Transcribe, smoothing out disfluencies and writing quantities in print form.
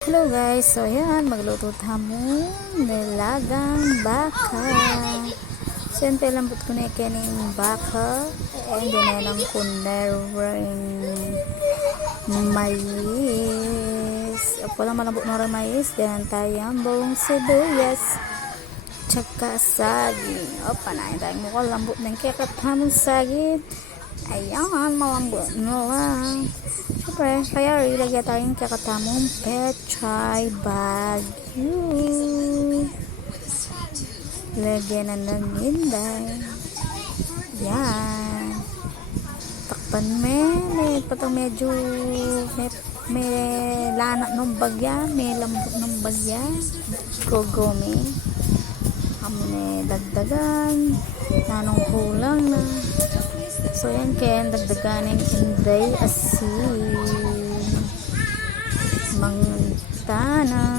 Hello guys, so yan, magluto tamo nilagang baka. So yan, lambot ko na kaning baka. And then lang ko mais. Apo lang malambot na rin mais. Then tayong buong sibuyas. Tsaka saging. Opa na, yung tayong mukha lambot ng kakatamong saging. Ayan, malambot na lang. Siyempre, kaya ilagay tayong kakatamong pechay bagyo. Lagyan na ng minday. Yan. Takpan may patang medyo may lana ng bagya, may lambot ng bagya. Gogome. Kami dagdagan. Nanong kulang na. So yan, kaya dagdagan ng inday asin mangtana